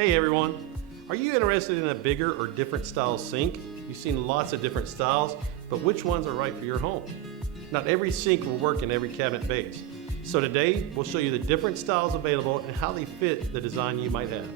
Hey everyone, are you interested in a bigger or different style sink? You've seen lots of different styles, but which ones are right for your home? Not every sink will work in every cabinet base. So today, we'll show you the different styles available and how they fit the design you might have.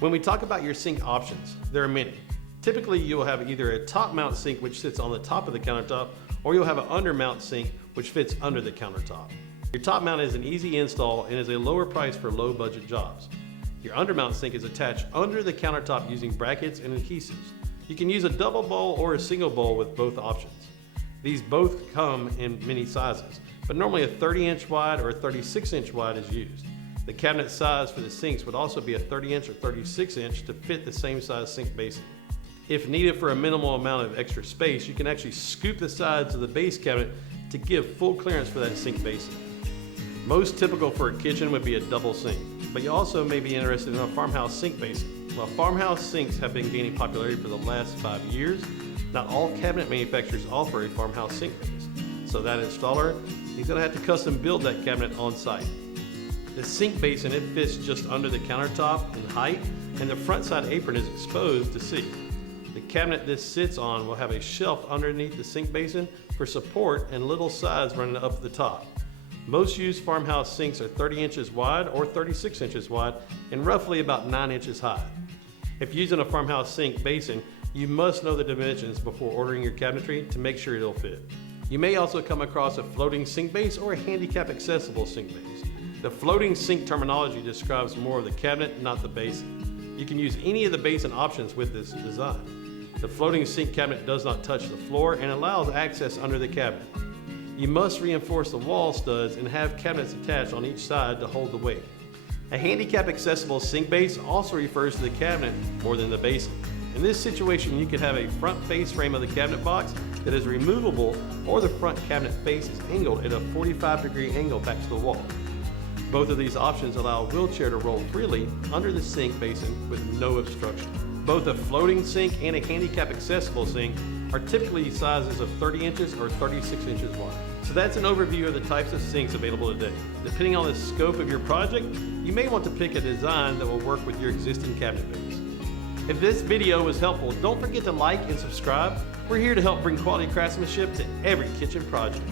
When we talk about your sink options, there are many. Typically, you'll have either a top mount sink which sits on the top of the countertop, or you'll have an under mount sink which fits under the countertop. Your top mount is an easy install and is a lower price for low budget jobs. Your under mount sink is attached under the countertop using brackets and adhesives. You can use a double bowl or a single bowl with both options. These both come in many sizes, but normally a 30-inch wide or a 36-inch wide is used. The cabinet size for the sinks would also be a 30-inch or 36-inch to fit the same size sink basin. If needed for a minimal amount of extra space, you can actually scoop the sides of the base cabinet to give full clearance for that sink basin. Most typical for a kitchen would be a double sink, but you also may be interested in a farmhouse sink basin. While farmhouse sinks have been gaining popularity for the last 5 years, not all cabinet manufacturers offer a farmhouse sink base. So that installer, he's going to have to custom build that cabinet on site. The sink basin, it fits just under the countertop in height, and the front side apron is exposed to see. The cabinet this sits on will have a shelf underneath the sink basin for support and little sides running up the top. Most used farmhouse sinks are 30 inches wide or 36 inches wide and roughly about 9 inches high. If using a farmhouse sink basin, you must know the dimensions before ordering your cabinetry to make sure it'll fit. You may also come across a floating sink base or a handicap accessible sink base. The floating sink terminology describes more of the cabinet, not the basin. You can use any of the basin options with this design. The floating sink cabinet does not touch the floor and allows access under the cabinet. You must reinforce the wall studs and have cabinets attached on each side to hold the weight. A handicap accessible sink base also refers to the cabinet more than the basin. In this situation, you could have a front face frame of the cabinet box that is removable, or the front cabinet face is angled at a 45-degree angle back to the wall. Both of these options allow a wheelchair to roll freely under the sink basin with no obstruction. Both a floating sink and a handicap accessible sink are typically sizes of 30 inches or 36 inches wide. So that's an overview of the types of sinks available today. Depending on the scope of your project, you may want to pick a design that will work with your existing cabinet base. If this video was helpful, don't forget to like and subscribe. We're here to help bring quality craftsmanship to every kitchen project.